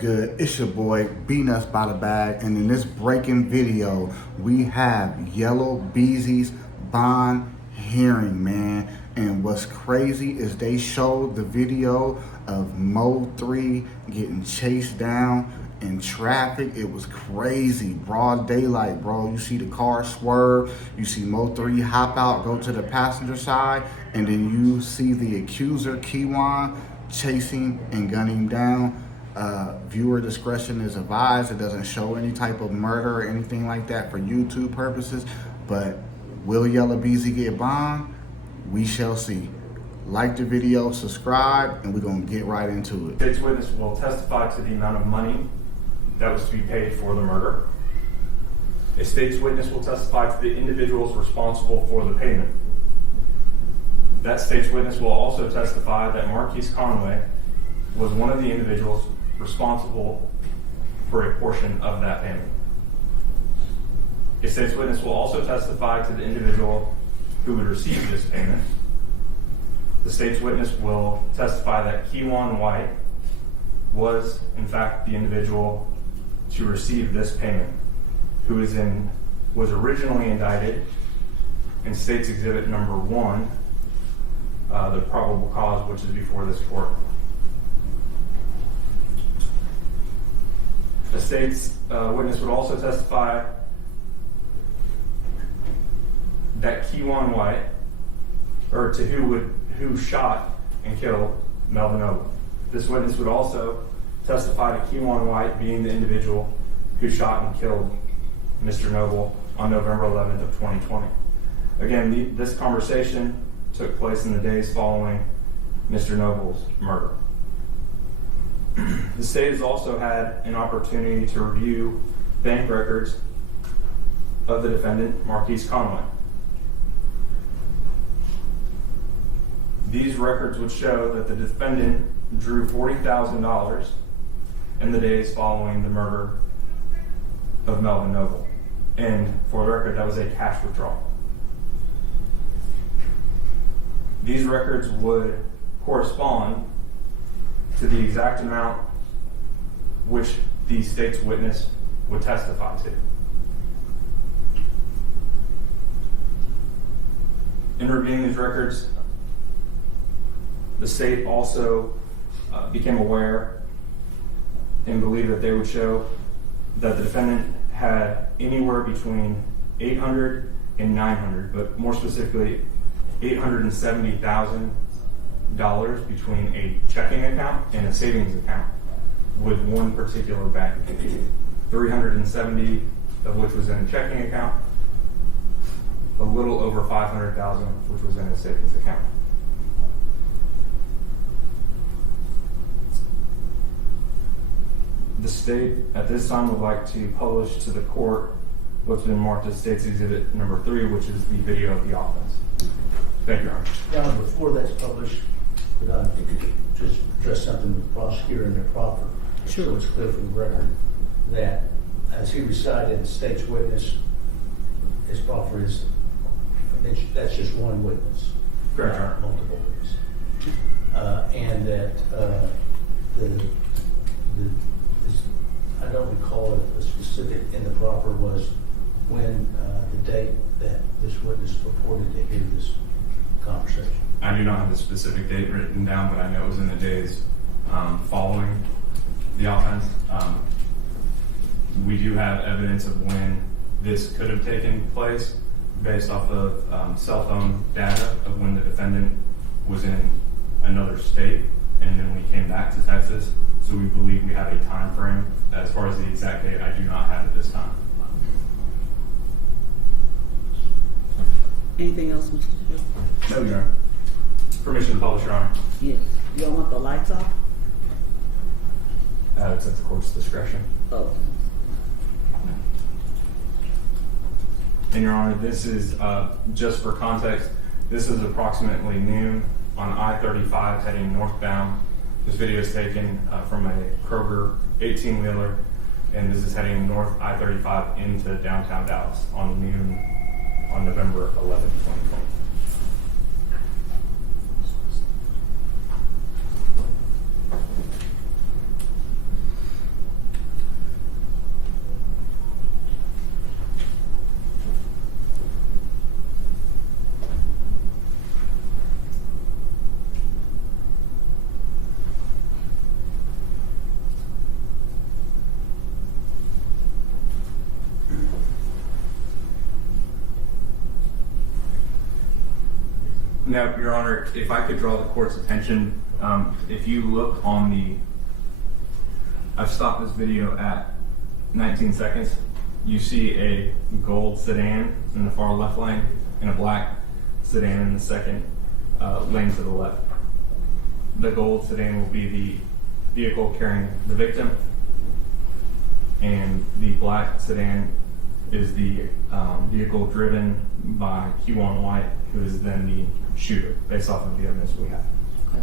good? It's your boy, B-Nuts by the Bag, and in this breaking video, we have Yella Beezy's bond hearing, man. And what's crazy is they showed the video of Mo 3 getting chased down in traffic. It was crazy, broad daylight, bro. You see the car swerve, you see Mo 3 hop out, go to the passenger side, and then you see the accuser, Kewon, chasing and gunning him down. Viewer discretion is advised. It doesn't show any type of murder or anything like that for YouTube purposes, but will Yella Beezy get bond? We shall see. Like the video, subscribe, and we're gonna get right into it. State's witness will testify to the amount of money that was to be paid for the murder. A state's witness will testify to the individuals responsible for the payment. That state's witness will also testify that Markies Conway was one of the individuals responsible for a portion of that payment. A state's witness will also testify to the individual who would receive this payment. The state's witness will testify that Kewon White was, in fact, the individual to receive this payment, who was originally indicted in State's Exhibit number 1, the probable cause, which is before this court. The state's witness would also testify that Kewon White, or to who shot and killed Melvin Nobles. This witness would also testify to Kewon White being the individual who shot and killed Mr. Noble on November 11th of 2020. Again, this conversation took place in the days following Mr. Noble's murder. The state has also had an opportunity to review bank records of the defendant, Markies Conway. These records would show that the defendant drew $40,000 in the days following the murder of Melvin Noble. And for the record, that was a cash withdrawal. These records would correspond to the exact amount which the state's witness would testify to. In reviewing these records, the state also became aware and believed that they would show that the defendant had anywhere between $800 and $900, but more specifically, $870,000 between a checking account and a savings account with one particular bank. $370 of which was in a checking account, a little over $500,000 which was in a savings account. The state at this time would like to publish to the court what's been marked as State's Exhibit number 3, which is the video of the offense. Thank you, Your Honor. John, before that's published, could I just address something with the prosecutor and their proffer? Sure. So it's clear from the record that as he recited, the state's witness, his proffer is, that's just one witness. Correct, Your Honor. Multiple witnesses. And that I don't recall if the specific in the proffer was when the date that this witness purported to hear this conversation. I do not have the specific date written down, but I know it was in the days following the offense. We do have evidence of when this could have taken place based off of cell phone data of when the defendant was in another state and then we came back to Texas. So we believe we have a time frame. As far as the exact date, I do not have it this time. Anything else, Mr. Hill? No, Your Honor. Permission to publish, Your Honor. Yes. Y'all want the lights off? It's at the court's discretion. Oh. And Your Honor, this is, just for context, this is approximately noon on I-35 heading northbound. This video is taken from a Kroger 18-wheeler, and this is heading north I-35 into downtown Dallas on noon on November 11, 2020. Now, Your Honor, if I could draw the court's attention, if you look on I've stopped this video at 19 seconds. You see a gold sedan in the far left lane and a black sedan in the second lane to the left. The gold sedan will be the vehicle carrying the victim, and the black sedan is the vehicle driven by Kewon White, who is then the shooter, based off of the evidence we have. Okay.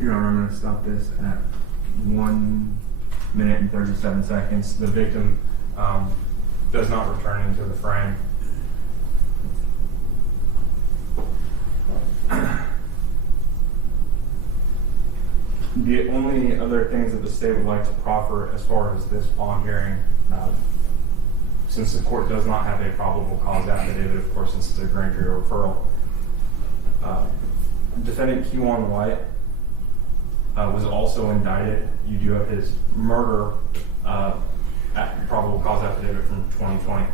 Your Honor, I'm going to stop this at 1 minute and 37 seconds. The victim does not return into the frame. The only other things that the state would like to proffer as far as this bond hearing, since the court does not have a probable cause affidavit, of course, since it's a grand jury referral, defendant Kewon White was also indicted. You do have his murder probable cause affidavit from 2020.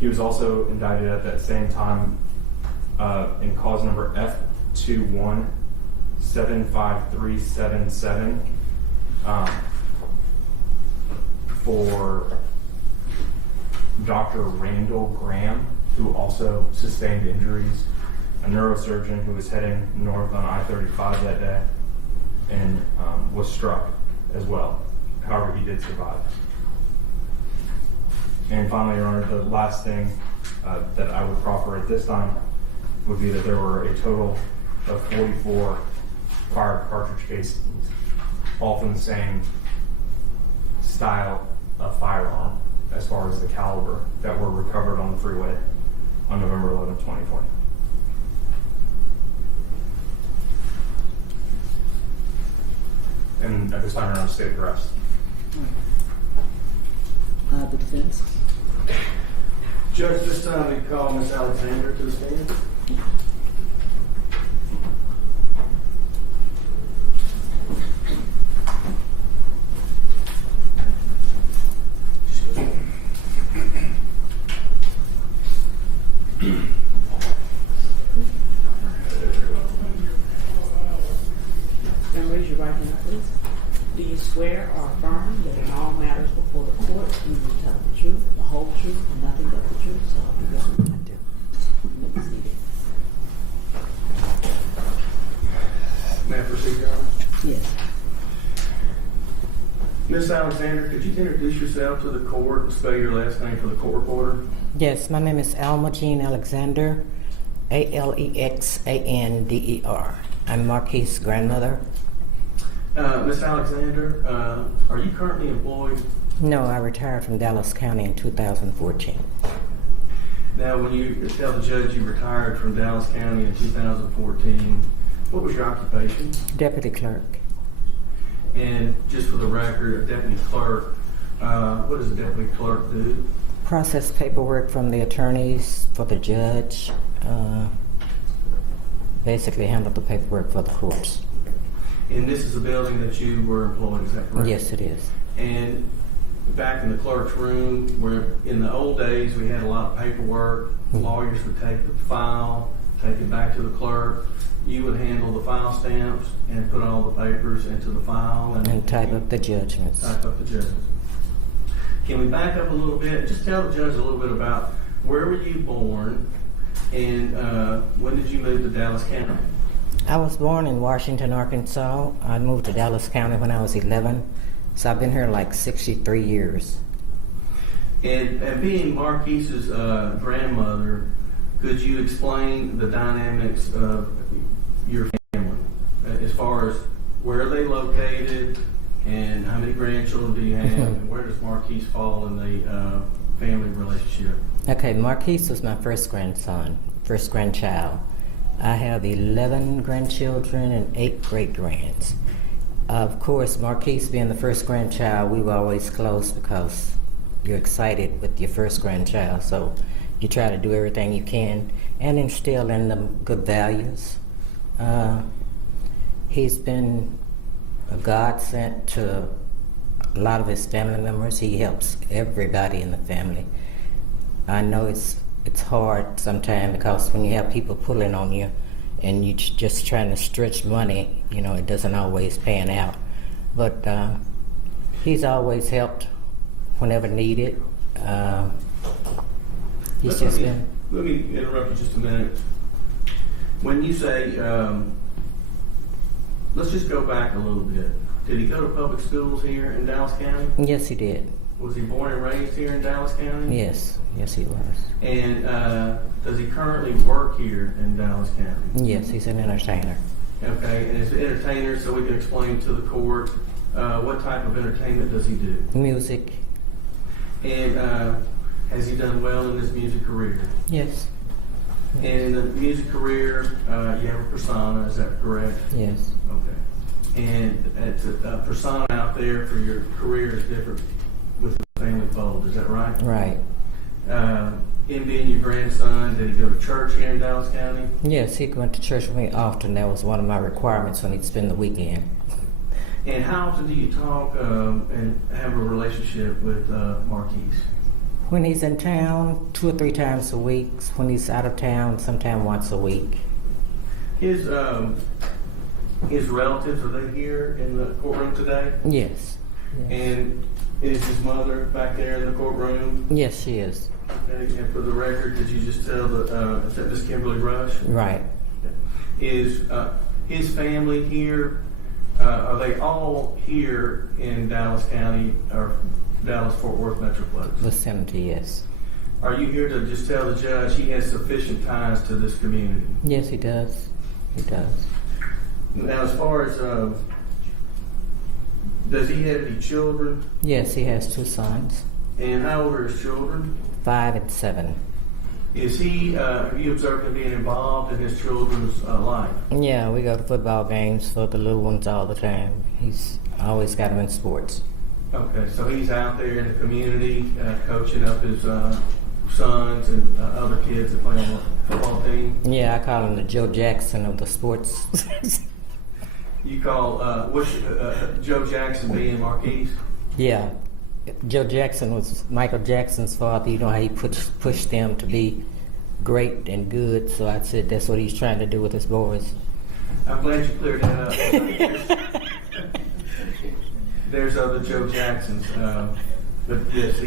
He was also indicted at that same time in cause number F2175377 for Dr. Randall Graham, who also sustained injuries, a neurosurgeon who was heading north on I-35 that day and was struck as well. However, he did survive. And finally, Your Honor, the last thing that I would proffer at this time would be that there were a total of 44 fired cartridge casings, all from the same style of firearm as far as the caliber, that were recovered on the freeway on November 11, 2020. And at this time, Your Honor, state the rest. The defense. Judge, this time we call Ms. Alexander to the stand. And raise your right hand, please. Do you swear or affirm that in all matters before the court you will tell the truth, the whole truth, and nothing but the truth? So help you God. I do. You may be seated. speak, Your Honor? Yes. Miss Alexander, could you introduce yourself to the court and spell your last name for the court reporter? Yes, my name is Alma Jean Alexander, Alexander. I'm Markies' grandmother. Miss Alexander, are you currently employed? No, I retired from Dallas County in 2014. Now, when you tell the judge you retired from Dallas County in 2014, what was your occupation? Deputy clerk. And just for the record, a deputy clerk, what does a deputy clerk do? Process paperwork from the attorneys for the judge. Basically handle the paperwork for the courts. And this is a building that you were employed, is that correct? Yes, it is. And back in the clerk's room, where in the old days we had a lot of paperwork, lawyers would take the file, take it back to the clerk. You would handle the file stamps and put all the papers into the file. And type up the judgments. Type up the judgments. Can we back up a little bit? Just tell the judge a little bit about where were you born and when did you move to Dallas County? I was born in Washington, Arkansas. I moved to Dallas County when I was 11, so I've been here like 63 years. And being Markies' grandmother, could you explain the dynamics of your family as far as where are they located and how many grandchildren do you have and where does Markies fall in the family relationship? Okay, Markies was my first grandson, first grandchild. I have 11 grandchildren and 8 great-grands. Of course, Markies being the first grandchild, we were always close because you're excited with your first grandchild, so you try to do everything you can and instill in them good values. He's been a godsend to a lot of his family members. He helps everybody in the family. I know it's hard sometimes because when you have people pulling on you and you just trying to stretch money, you know, it doesn't always pan out. But he's always helped whenever needed. He's just been... Let me interrupt you just a minute. When you say, let's just go back a little bit. Did he go to public schools here in Dallas County? Yes, he did. Was he born and raised here in Dallas County? Yes, yes he was. And does he currently work here in Dallas County? Yes, he's an entertainer. Okay, and as an entertainer, so we can explain to the court, what type of entertainment does he do? Music. And has he done well in his music career? Yes. And in the music career, you have a persona, is that correct? Yes. Okay. And it's a persona out there for your career is different with the family fold, is that right? Right. Him being your grandson, did he go to church here in Dallas County? Yes, he went to church with me often. That was one of my requirements when he'd spend the weekend. And how often do you talk and have a relationship with Markies? When he's in town, 2 or 3 times a week. When he's out of town, sometime once a week. His relatives, are they here in the courtroom today? Yes. Yes. And is his mother back there in the courtroom? Yes, she is. Okay. And for the record, did you just tell is that Miss Kimberly Rush? Right. Is his family here? Are they all here in Dallas County or Dallas-Fort Worth Metroplex? Vicinity, yes. Are you here to just tell the judge he has sufficient ties to this community? Yes, he does. He does. Now, as far as, does he have any children? Yes, he has 2 sons. And how old are his children? 5 and 7. Is he, have you observed him being involved in his children's life? Yeah, we go to football games for the little ones all the time. He's always got them in sports. Okay, so he's out there in the community coaching up his sons and other kids that play on the football team? Yeah, I call him the Joe Jackson of the sports. You call, Joe Jackson being Markies? Yeah. Joe Jackson was Michael Jackson's father. You know how he pushed them to be great and good. So I said that's what he's trying to do with his boys. I'm glad you cleared that up. There's other Joe Jacksons, but yes,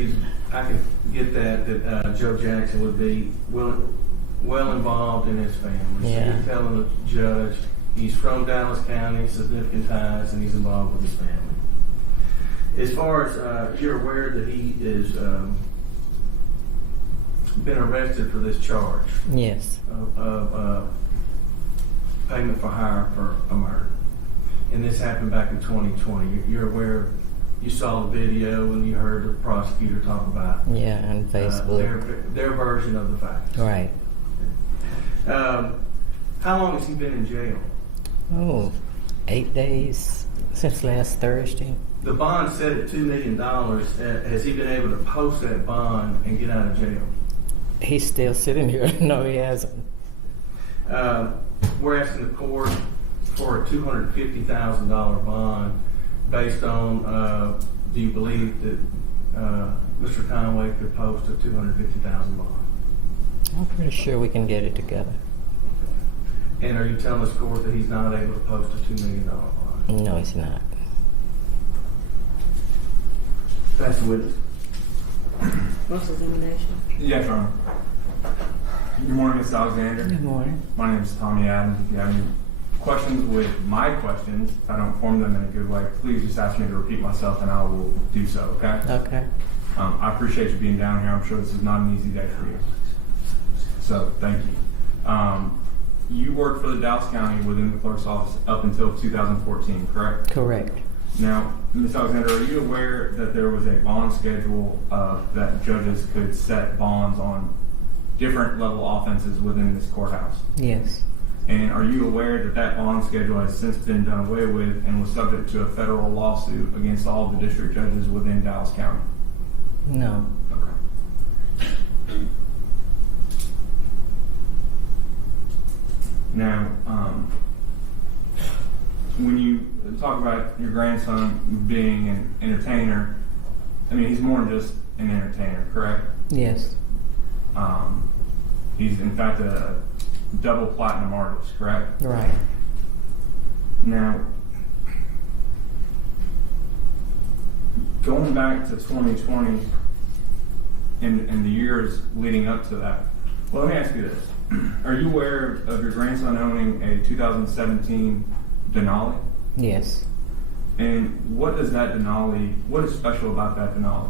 I can get that Joe Jackson would be well involved in his family. Yeah. So you're telling the judge He's from Dallas County, significant ties, and he's involved with his family. As far as you're aware that he is been arrested for this charge Yes. of payment for hire for a murder, and this happened back in 2020. You're aware, you saw the video and you heard the prosecutor talk about Yeah, on Facebook. their version of the facts. Right. How long has he been in jail? Oh, 8 days since last Thursday. The bond set at $2 million. Has he been able to post that bond and get out of jail? He's still sitting here. No, he hasn't. We're asking the court for a $250,000 bond based on, do you believe that Mr. Conway could post a $250,000 bond? I'm pretty sure we can get it together. And are you telling this court that he's not able to post a $2 million bond? No, he's not. That's the witness. Cross-examination. Yes, Your Honor. Good morning, Mr. Alexander. Good morning. My name is Tommy Adams. If you have any questions with my questions, if I don't form them in a good way, please just ask me to repeat myself and I will do so, okay? Okay. I appreciate you being down here. I'm sure this is not an easy day for you. So, thank you. You worked for the Dallas County within the clerk's office up until 2014, correct? Correct. Now, Ms. Alexander, are you aware that there was a bond schedule that judges could set bonds on different level offenses within this courthouse? Yes. And are you aware that that bond schedule has since been done away with and was subject to a federal lawsuit against all the district judges within Dallas County? No. Okay. Now, when you talk about your grandson being an entertainer, I mean, he's more than just an entertainer, correct? Yes. He's in fact a double platinum artist, correct? Right. Now, going back to 2020 and the years leading up to that, well, let me ask you this. Are you aware of your grandson owning a 2017 Denali? Yes. And what does that Denali, what is special about that Denali?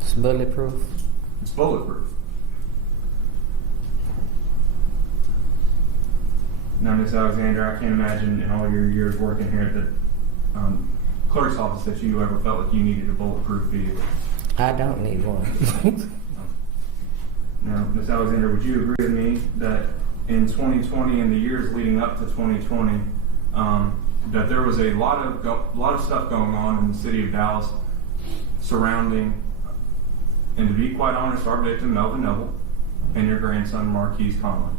It's bulletproof. It's bulletproof. Now, Ms. Alexander, I can't imagine in all your years working here at the clerk's office that you ever felt like you needed a bulletproof vehicle. I don't need one. Now, Ms. Alexander, would you agree with me that in 2020 and the years leading up to 2020, that there was a lot of stuff going on in the city of Dallas surrounding, and to be quite honest, our victim, Melvin Nobles, and your grandson, Markies Conway?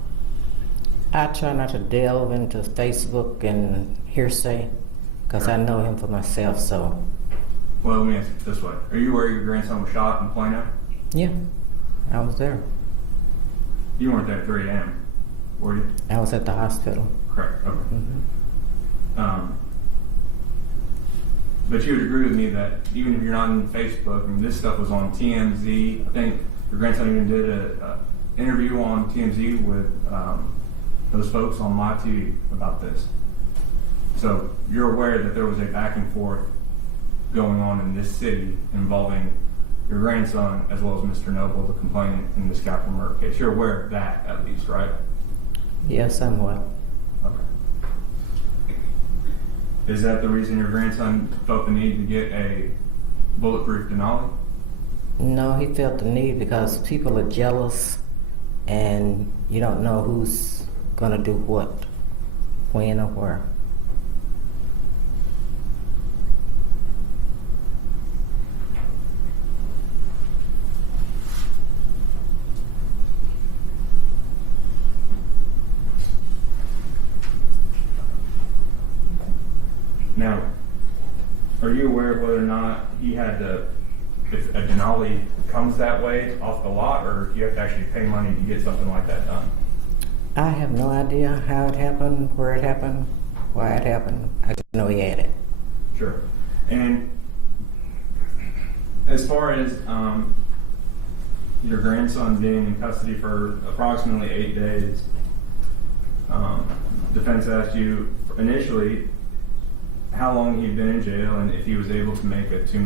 I try not to delve into Facebook and hearsay because I know him for myself, so. Well, let me ask it this way. Are you aware your grandson was shot in Plano? Yeah, I was there. You weren't there at 3 a.m., were you? I was at the hospital. Correct, okay. Mm-hmm. But you would agree with me that even if you're not on Facebook, I mean, this stuff was on TMZ. I think your grandson even did an interview on TMZ with those folks on live TV about this. So you're aware that there was a back and forth going on in this city involving your grandson as well as Mr. Noble, the complainant in this capital murder case. You're aware of that at least, right? Yeah, somewhat. Okay. Is that the reason your grandson felt the need to get a bulletproof Denali? No, he felt the need because people are jealous and you don't know who's going to do what, when, or where. Now, are you aware of whether or not he had to, if a Denali comes that way off the lot, or if you have to actually pay money to get something like that done? I have no idea how it happened, where it happened, why it happened. I just know he had it. Sure. And as far as your grandson being in custody for approximately 8 days, defense asked you initially how long he'd been in jail and if he was able to make a $2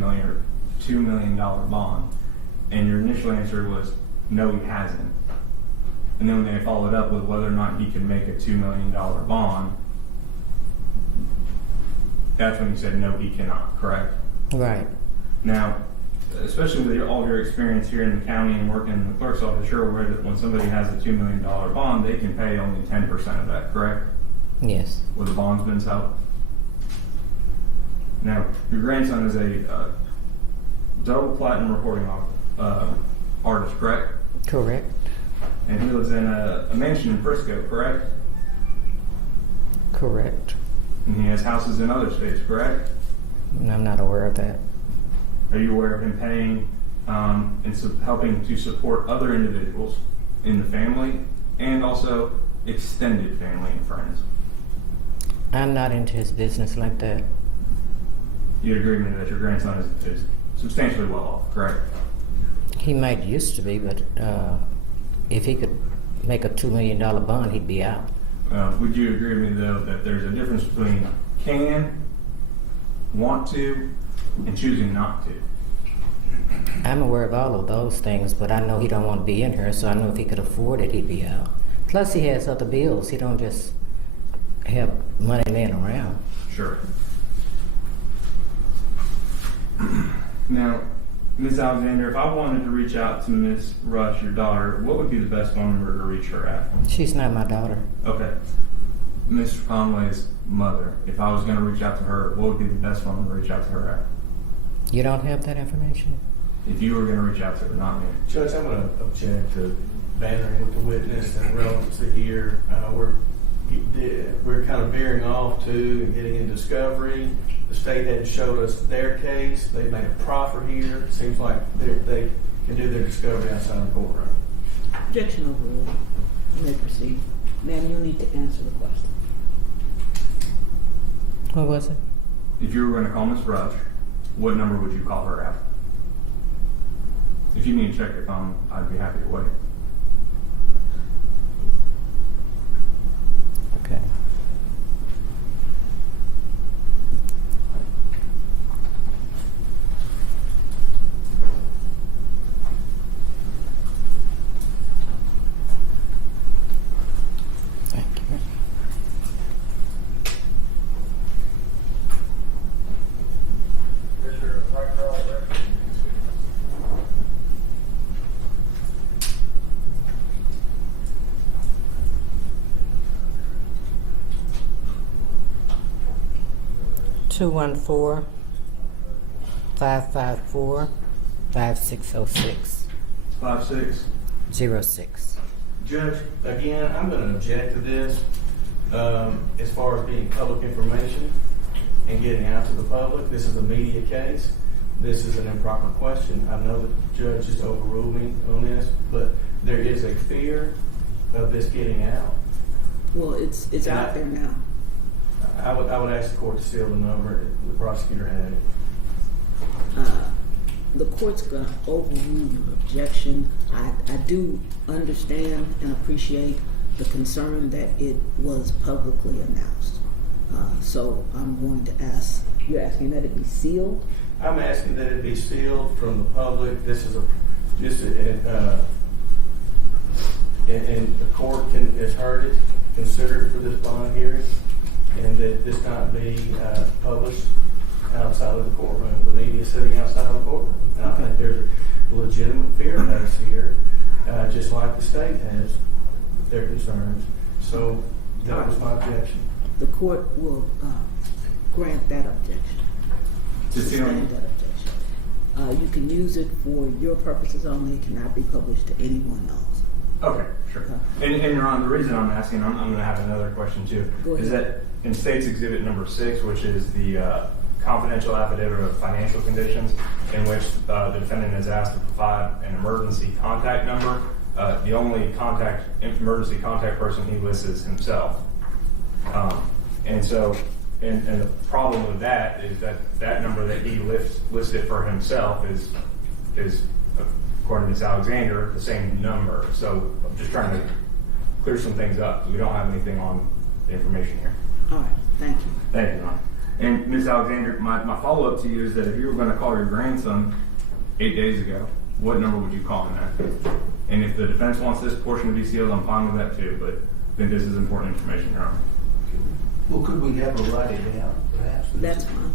million bond. And your initial answer was, no, he hasn't. And then when they followed up with whether or not he can make a $2 million bond, that's when you said, no, he cannot, correct? Right. Now, especially with all of your experience here in the county and working in the clerk's office, you're aware that when somebody has a $2 million bond, they can pay only 10% of that, correct? Yes. With the bondsman's help. Now, your grandson is a double platinum recording artist, correct? Correct. And he lives in a mansion in Frisco, correct? Correct. And he has houses in other states, correct? I'm not aware of that. Are you aware of him paying and helping to support other individuals in the family and also extended family and friends? I'm not into his business like that. You'd agree with me that your grandson is substantially well off, correct? He might used to be, but if he could make a $2 million bond, he'd be out. Would you agree with me, though, that there's a difference between can, want to, and choosing not to? I'm aware of all of those things, but I know he don't want to be in here, so I know if he could afford it, he'd be out. Plus, he has other bills. He don't just have money laying around. Sure. Now, Ms. Alexander, if I wanted to reach out to Ms. Rush, your daughter, what would be the best phone number to reach her at? She's not my daughter. Okay. Mr. Conway's mother, if I was going to reach out to her, what would be the best phone number to reach out to her at? You don't have that information? If you were going to reach out to her, not me. Judge, I'm going to object to bantering with the witness and relevancy here. We're kind of veering off to and getting in discovery. The state hadn't showed us their case. They've made a proffer here. It seems like they can do their discovery outside the courtroom. Objection overruled. You may proceed. Ma'am, you need to answer the question. What was it? If you were going to call Ms. Rush, what number would you call her at? If you need to check your phone, I'd be happy to wait. Okay. Thank you. Two 554-556-06. 5'6". 06. Judge, again, I'm going to object to this as far as being public information and getting out to the public. This is a media case. This is an improper question. I know the judge has overruled me on this, but there is a fear of this getting out. Well, it's out there now. I would ask the court to seal the number. The prosecutor had it. The court's going to overrule your objection. I do understand and appreciate the concern that it was publicly announced. So I'm going to ask, you're asking that it be sealed? I'm asking that it be sealed from the public. This is and the court has heard it, considered it for this bond hearing, and that this not be published outside of the courtroom. The media sitting outside of the courtroom. And I think there's a legitimate fear base here, just like the state has their concerns. So that was my objection. The court will grant that objection. Suspend that objection. You can use it for your purposes only. It cannot be published to anyone else. Okay, sure. And Your Honor, the reason I'm asking, I'm going to have another question too, is that in State's Exhibit number 6, which is the confidential affidavit of financial conditions, in which the defendant is asked to provide an emergency contact number, the only emergency contact person he lists is himself. And the problem with that is that number that he listed for himself is according to Ms. Alexander, the same number. So I'm just trying to clear some things up. We don't have anything on the information here. All right, thank you. Thank you, Ron. And Ms. Alexander, my follow-up to you is that if you were going to call your grandson 8 days ago, what number would you call him at? And if the defense wants this portion to be sealed, I'm fine with that too, but I think this is important information, Your Honor. Well, could we have her write it down, perhaps? That's fine.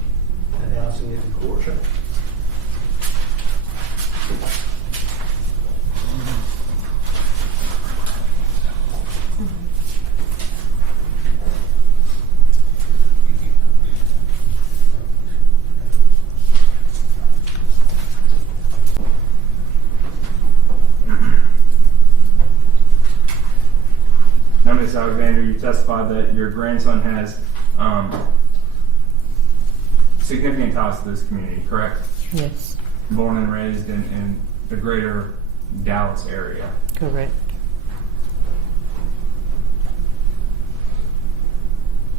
Announcing it in court. Now, Ms. Alexander, you testified that your grandson has significant ties to this community, correct? Yes, Born and raised in the greater Dallas area. correct.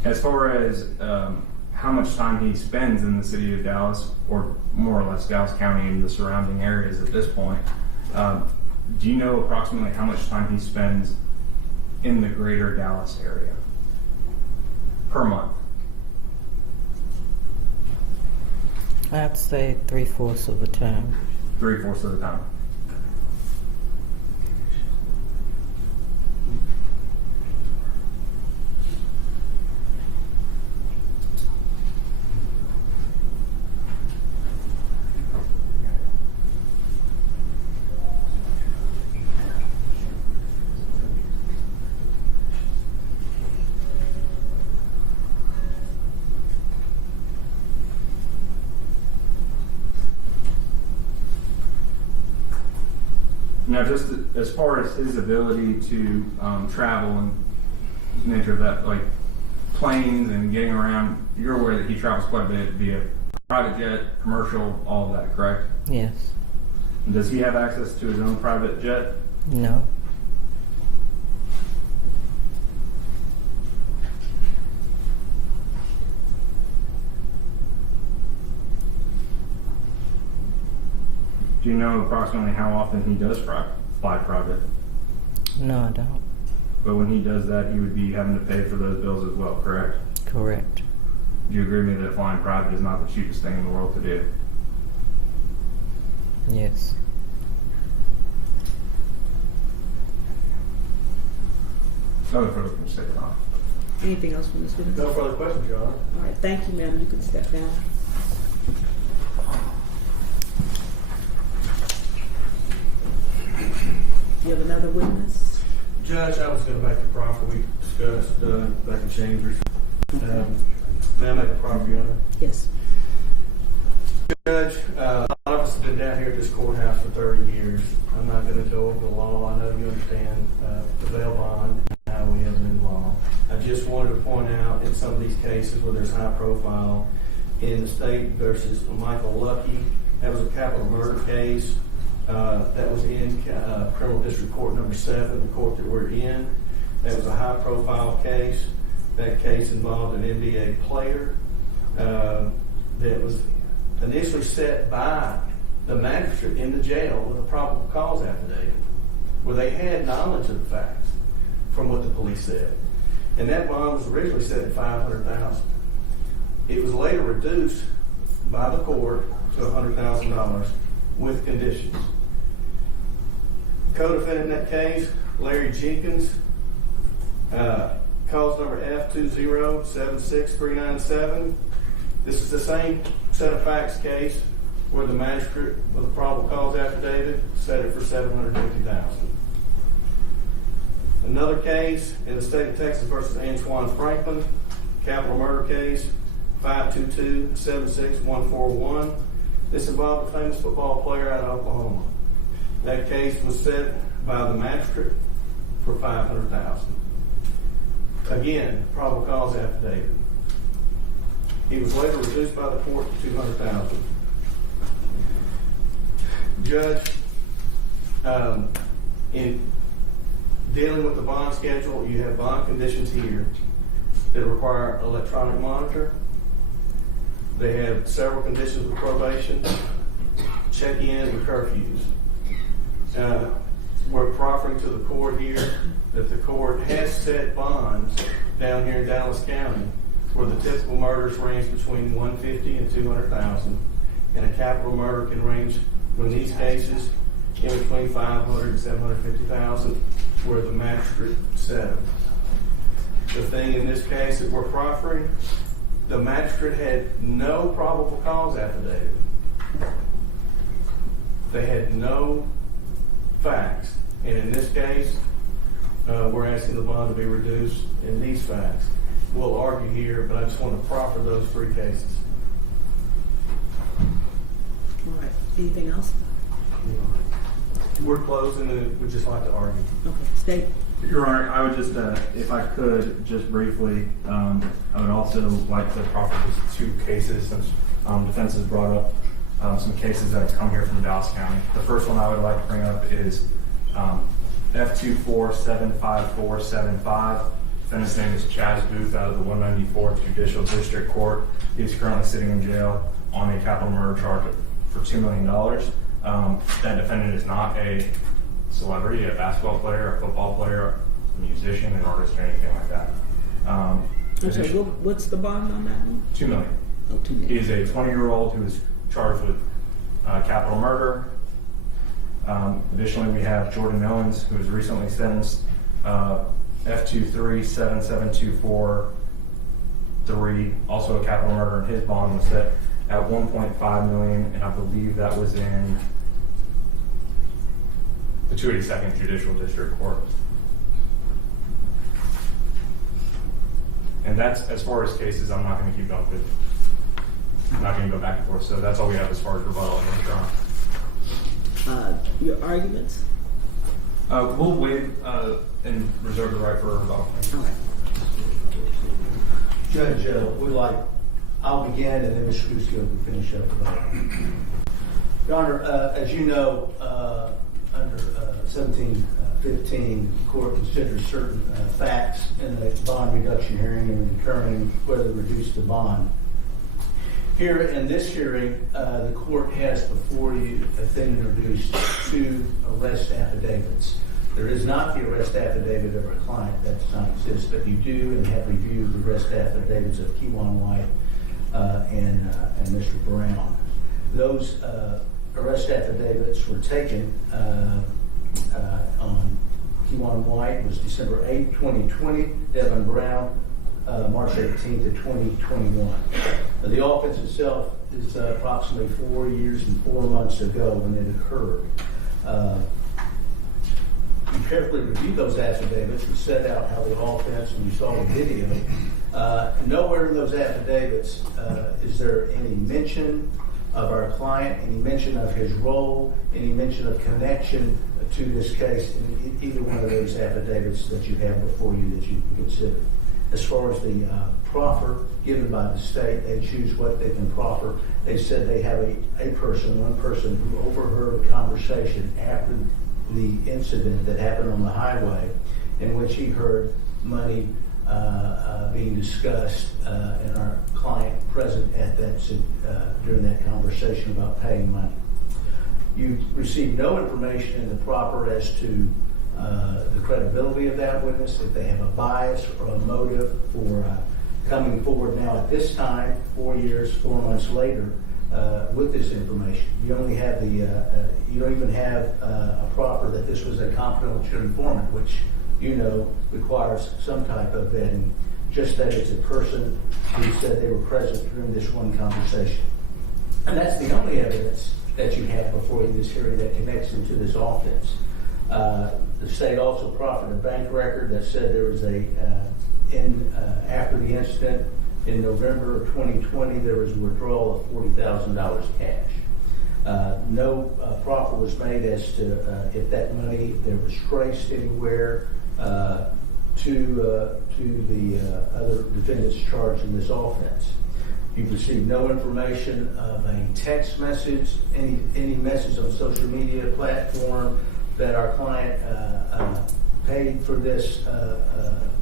As far as how much time he spends in the city of Dallas, or more or less Dallas County and the surrounding areas at this point, do you know approximately how much time he spends in the greater Dallas area per month? I'd say 3/4 of the time. 3/4 of the time. Now, just as far as his ability to travel and nature of that, like planes and getting around, you're aware that he travels quite a bit via private jet, commercial, all of that, correct? Yes. And does he have access to his own private jet? No. Do you know approximately how often he does fly private? No, I don't. But when he does that, he would be having to pay for those bills as well, correct? Correct. Do you agree with me that flying private is not the cheapest thing in the world to do? Yes. Nothing further from the state, Ron. Anything else from this witness? No further questions, Your Honor. All right, thank you, ma'am. You can step down. You have another witness? Judge, I was going to make the proffer we discussed back in Chambers. May I make a proffer, Your Honor? Yes. Judge, a lot of us have been down here at this courthouse for 30 years. I'm not going to go over the law. I know you understand the bail bond and how we have it in law. I just wanted to point out in some of these cases where there's high profile, in the state versus Michael Lucky, that was a capital murder case. That was in Criminal District Court number 7, the court that we're in. That was a high profile case. That case involved an NBA player that was initially set by the magistrate in the jail with a probable cause affidavit, where they had knowledge of the facts from what the police said. And that bond was originally set at $500,000. It was later reduced by the court to $100,000 with conditions. Co-defendant in that case, Larry Jenkins, cause number F2076397. This is the same set of facts case where the magistrate with a probable cause affidavit set it for $750,000. Another case in the state of Texas versus Antoine Franklin, capital murder case 522-76141. This involved a famous football player out of Oklahoma. That case was set by the magistrate for $500,000. Again, probable cause affidavit. He was later reduced by the court to $200,000. Judge, in dealing with the bond schedule, you have bond conditions here that require electronic monitor. They have several conditions of probation, check-in, and curfews. we're proffering to the court here that the court has set bonds down here in Dallas County where the typical murders range between $150,000 and $200,000, and a capital murder can range, in these cases, in between $500,000 and $750,000, where the magistrate set them. The thing in this case that we're proffering, the magistrate had no probable cause affidavit. They had no facts. And in this case, we're asking the bond to be reduced in these facts. We'll argue here, but I just want to proffer those three cases. All right. Anything else? We're closing and we'd just like to argue. Okay. State. Your Honor, I would just, if I could, just briefly, I would also like to proffer just two cases since defense has brought up some cases that have come here from Dallas County. The first one I would like to bring up is F2475475. Defendant's name is Chaz Booth out of the 194th Judicial District Court. He's currently sitting in jail on a capital murder charge for $2 million. That defendant is not a celebrity, a basketball player, a football player, a musician, an artist, or anything like that. I'm sorry, what's the bond on that one? $2 million. Oh, $2 million. He is a 20-year-old who is charged with capital murder. Additionally, we have Jordan Owens, who was recently sentenced, F237724-3, also a capital murder, and his bond was set at $1.5 million, and I believe that was in the 282nd Judicial District Court. And that's, as far as cases, I'm not going to keep going with. I'm not going to go back and forth, so that's all we have as far as rebuttal. Your arguments? We'll waive and reserve the right for rebuttal. All right. Judge, I'll begin and then Mr. Cusco can finish up. Your Honor, as you know, under 1715, the court considers certain facts in the bond reduction hearing and determining whether to reduce the bond. Here in this hearing, the court has before you then introduced two arrest affidavits. There is not the arrest affidavit of our client, that does not exist, but you do and have reviewed the arrest affidavits of Kewon White and Mr. Brown. Those arrest affidavits were taken on Kewon White was December 8, 2020, Devin Brown, March 18th of 2021. The offense itself is approximately 4 years and 4 months ago when it occurred. You carefully reviewed those affidavits and set out how the offense, and you saw the video. Nowhere in those affidavits is there any mention of our client, any mention of his role, any mention of connection to this case in either one of those affidavits that you have before you that you can consider. As far as the proffer given by the state, they choose what they can proffer. They said they have one person who overheard a conversation after the incident that happened on the highway in which he heard money being discussed and our client present at that during that conversation about paying money. You received no information in the proffer as to the credibility of that witness, if they have a bias or a motive for coming forward now at this time, 4 years, 4 months later, with this information. You only have you don't even have a proffer that this was a confidential informant, which you know requires some type of vetting, just that it's a person who said they were present during this one conversation. And that's the only evidence that you have before you this hearing that connects into this offense. The state also proffered a bank record that said there was after the incident in November of 2020, there was a withdrawal of $40,000 cash. No proffer was made as to if that money there was traced anywhere to the other defendants charged in this offense. You've received no information of a text message, any message on social media platform that our client paid for this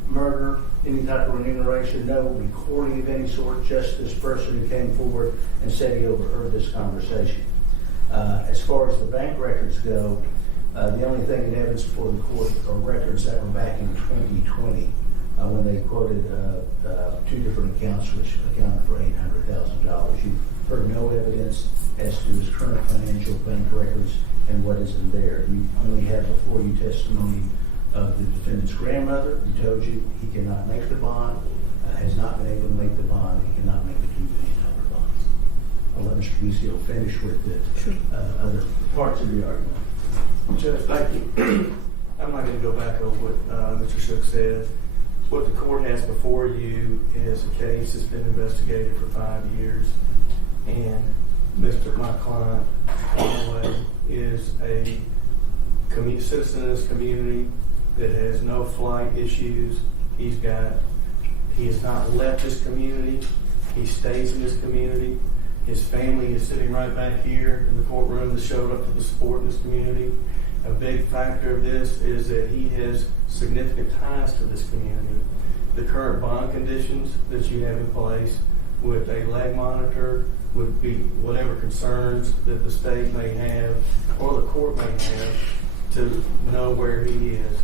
murder, any type of remuneration, no recording of any sort, just this person who came forward and said he overheard this conversation. As far as the bank records go, The only thing in evidence before the court are records that were back in 2020 when they quoted two different accounts which accounted for $800,000. You've heard no evidence as to his current financial bank records and what is in there. You only have before you testimony of the defendant's grandmother who told you he cannot make the bond, has not been able to make the bond, he cannot make the $2 million bonds. I'll let Mr. Beezy finish with the other parts of the argument. Judge, thank you. I'm not going to go back over what Mr. Shook said. What the court has before you is a case that's been investigated for 5 years, and my client, Conway, is a citizen of this community that has no flight issues. He has not left this community. He stays in this community. His family is sitting right back here in the courtroom that showed up for the support in this community. A big factor of this is that he has significant ties to this community. The current bond conditions that you have in place with a leg monitor would be whatever concerns that the state may have or the court may have to know where he is.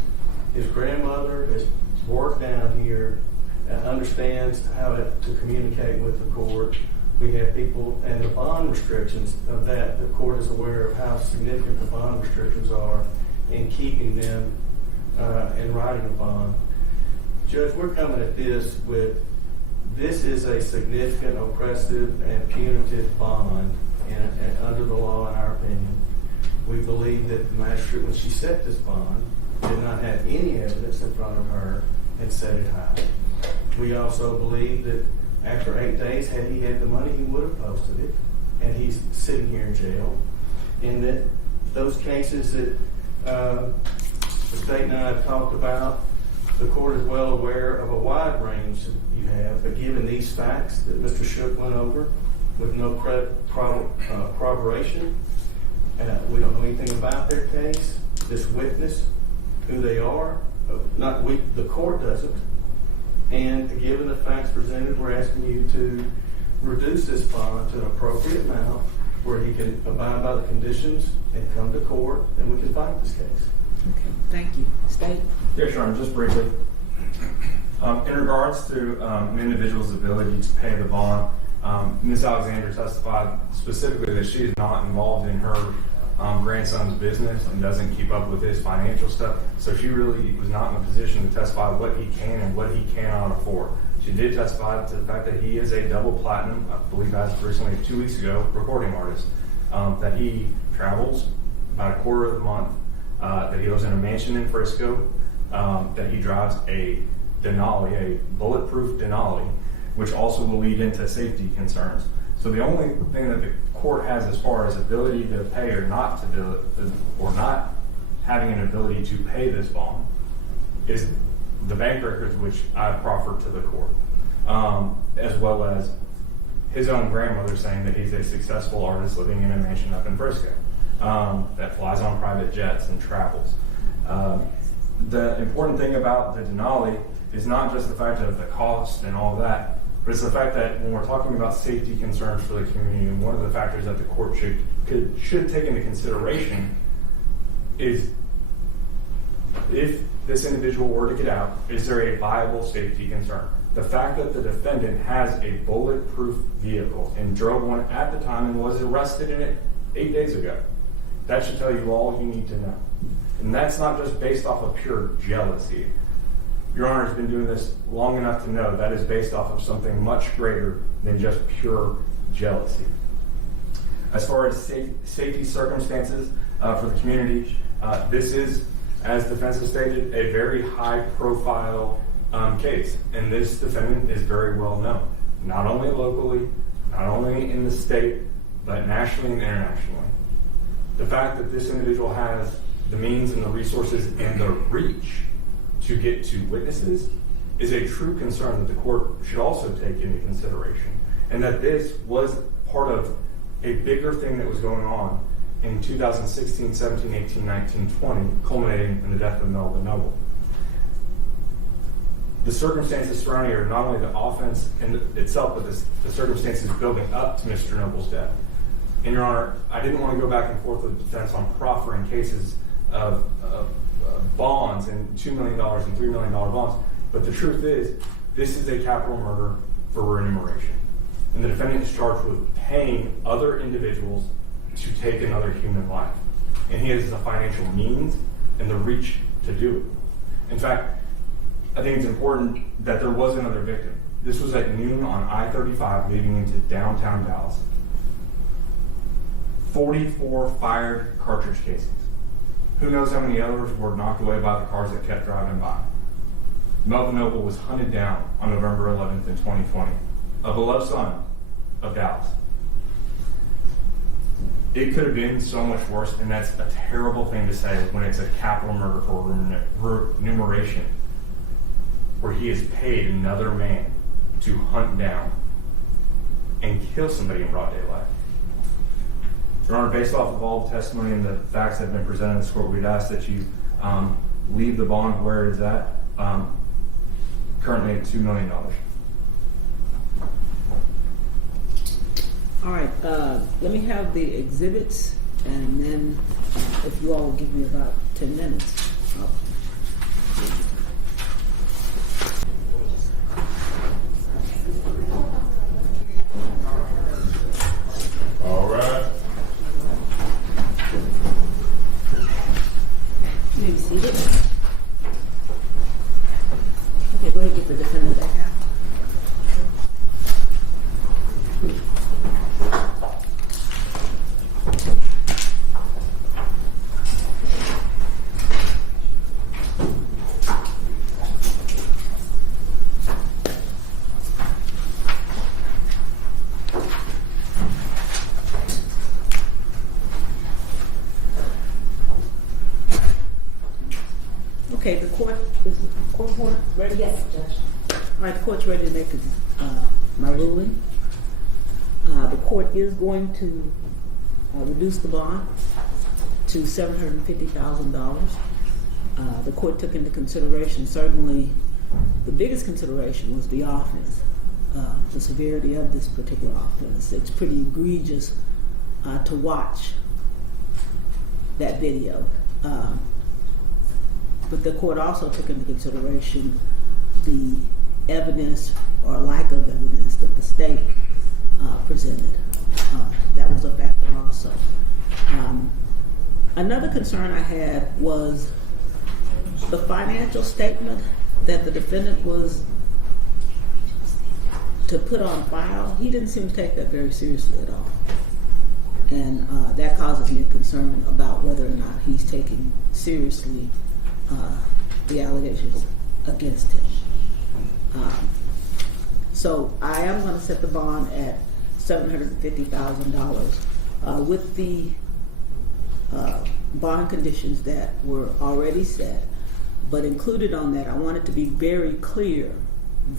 His grandmother has worked down here and understands how to communicate with the court. We have people, and the bond restrictions of that, the court is aware of how significant the bond restrictions are in keeping them and writing a bond. Judge, we're coming at this is a significant, oppressive, and punitive bond and under the law, in our opinion. We believe that the magistrate, when she set this bond, did not have any evidence in front of her and set it high. We also believe that after 8 days, had he had the money, he would have posted it, and he's sitting here in jail. And that those cases that the state and I have talked about, the court is well aware of a wide range that you have, but given these facts that Mr. Shook went over with no corroboration, we don't know anything about their case, this witness, who they are, the court doesn't. And given the facts presented, we're asking you to reduce this bond to an appropriate amount where he can abide by the conditions and come to court, and we can fight this case. Okay, thank you. State. Yes, Your Honor, just briefly. In regards to an individual's ability to pay the bond, Ms. Alexander testified specifically that she is not involved in her grandson's business and doesn't keep up with his financial stuff. So she really was not in a position to testify what he can and what he cannot afford. She did testify to the fact that he is a double platinum, I believe as recently as 2 weeks ago, recording artist, that he travels about a quarter of the month, that he lives in a mansion in Frisco, that he drives a Denali, a bulletproof Denali, which also will lead into safety concerns. So the only thing that the court has as far as ability to pay or not to do it, or not having an ability to pay this bond, is the bank records which I proffered to the court, as well as his own grandmother saying that he's a successful artist living in a mansion up in Frisco that flies on private jets and travels. The important thing about the Denali is not just the fact of the cost and all that, but it's the fact that when we're talking about safety concerns for the community, and one of the factors that the court should take into consideration is if this individual were to get out, is there a viable safety concern? The fact that the defendant has a bulletproof vehicle and drove one at the time and was arrested in it 8 days ago, that should tell you all you need to know. And that's not just based off of pure jealousy. Your Honor has been doing this long enough to know that is based off of something much greater than just pure jealousy. As far as safety circumstances for the community, this is, as defense has stated, a very high-profile case, and this defendant is very well known, not only locally, not only in the state, but nationally and internationally. The fact that this individual has the means and the resources and the reach to get to witnesses is a true concern that the court should also take into consideration, and that this was part of a bigger thing that was going on in 2016, 17, 18, 19, 20, culminating in the death of Melvin Nobles. The circumstances surrounding are not only the offense in itself, but the circumstances building up to Mr. Nobles' death. And Your Honor, I didn't want to go back and forth with the defense on proffering cases of bonds and $2 million and $3 million bonds. But the truth is, this is a capital murder for remuneration. And the defendant is charged with paying other individuals to take another human life. And he has the financial means and the reach to do it. In fact, I think it's important that there was another victim. This was at noon on I-35 leading into downtown Dallas. 44 fired cartridge casings. Who knows how many others were knocked away by the cars that kept driving by. Melvin Nobles was hunted down on November 11th in 2020, a beloved son of Dallas. It could have been so much worse, and that's a terrible thing to say when it's a capital murder for remuneration, where he has paid another man to hunt down and kill somebody in broad daylight. Your Honor, based off of all the testimony and the facts that have been presented in this court, we'd ask that you leave the bond where it is at, currently at $2 million. All right, let me have the exhibits, and then if you all will give me about 10 minutes. All right. You may be seated. Okay, go ahead and get the defendant back out. Okay, the court is ready? Yes, Judge. All right, the court's ready to make my ruling. The court is going to reduce the bond to $750,000. The court took into consideration, certainly, the biggest consideration was the offense, the severity of this particular offense. It's pretty egregious to watch that video. But the court also took into consideration the evidence or lack of evidence that the state presented. That was a factor also. Another concern I had was the financial statement that the defendant was to put on file. He didn't seem to take that very seriously at all. And that causes me concern about whether or not he's taking seriously the allegations against him. So I am going to set the bond at $750,000 with the bond conditions that were already set. But included on that, I want it to be very clear,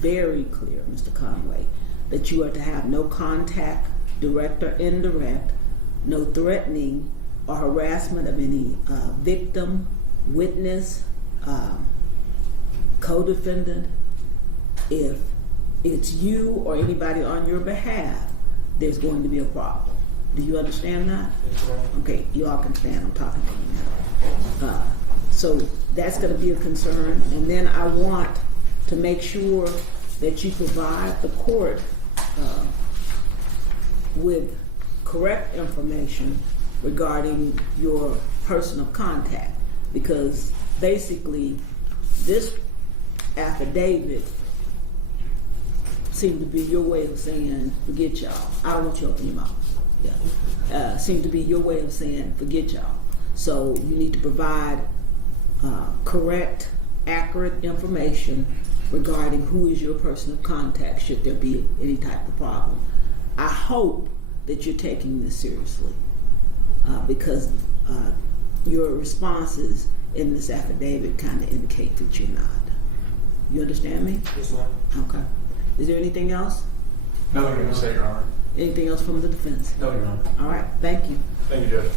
Mr. Conway, that you are to have no contact, direct or indirect, no threatening or harassment of any victim, witness, co-defendant. If it's you or anybody on your behalf, there's going to be a problem. Do you understand that? Okay, you all can stand. I'm talking to you now. So that's going to be a concern. And then I want to make sure that you provide the court with correct information regarding your person of contact, because basically this affidavit seemed to be your way of saying, forget y'all. I don't want you to open your mouth. Yeah. Seemed to be your way of saying, forget y'all. So you need to provide correct, accurate information regarding who is your person of contact should there be any type of problem. I hope that you're taking this seriously because your responses in this affidavit kind of indicate that you're not. You understand me? Yes, ma'am. Okay. Is there anything else? No, I'm going to say, Your Honor. Anything else from the defense? No, Your Honor. All right. Thank you. Thank you, Judge.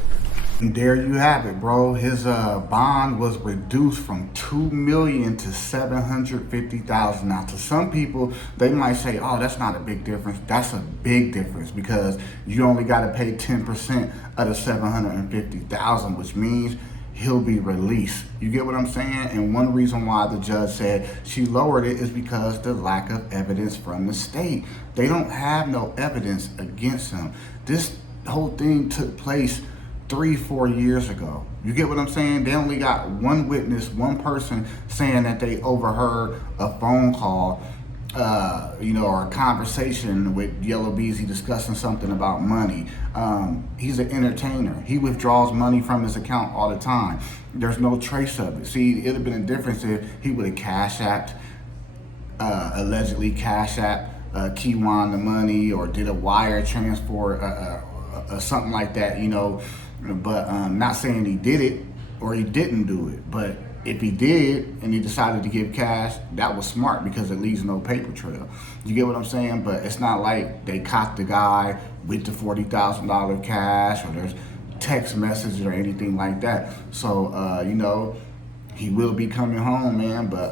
And there you have it, bro. His bond was reduced from $2 million to $750,000. Now, to some people, they might say, "Oh, that's not a big difference." That's a big difference because you only got to pay 10% of the $750,000, which means he'll be released. You get what I'm saying? And one reason why the judge said she lowered it is because the lack of evidence from the state. They don't have no evidence against him. This whole thing took place 3-4 years ago. You get what I'm saying? They only got one witness, one person saying that they overheard a phone call, or a conversation with Yella Beezy discussing something about money. He's an entertainer. He withdraws money from his account all the time. There's no trace of it. See, it'd have been a difference if he would have allegedly cash apped Kewon the money, or did a wire transfer, something like that, But not saying he did it or he didn't do it, but if he did and he decided to give cash, that was smart because it leaves no paper trail. You get what I'm saying? But it's not like they caught the guy with the $40,000 cash, or there's text messages or anything like that. So, he will be coming home, man. But,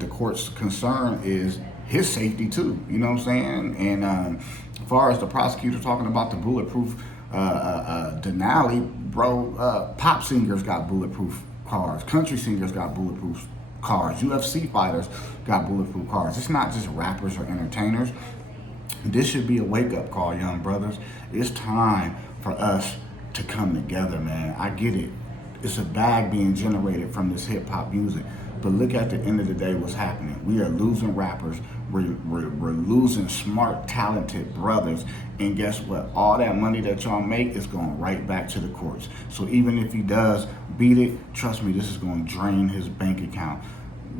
the court's concern is his safety too. You know what I'm saying? And as far as the prosecutor talking about the bulletproof Denali, bro, pop singers got bulletproof cars, country singers got bulletproof cars, UFC fighters got bulletproof cars. It's not just rappers or entertainers. This should be a wake-up call, young brothers. It's time for us to come together, man. I get it. It's a bag being generated from this hip-hop music. But look at the end of the day what's happening. We are losing rappers. We're losing smart, talented brothers. And guess what? All that money that y'all make is going right back to the courts. So even if he does beat it, trust me, this is going to drain his bank account.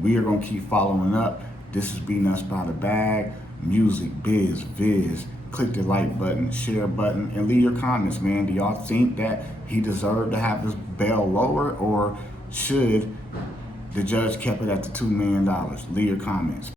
We are going to keep following up. This is Beating Us by the Bag. Music, biz, viz. Click the like button, share button, and leave your comments, man. Do y'all think that he deserved to have his bail lowered, or should the judge kept it at the $2 million? Leave your comments.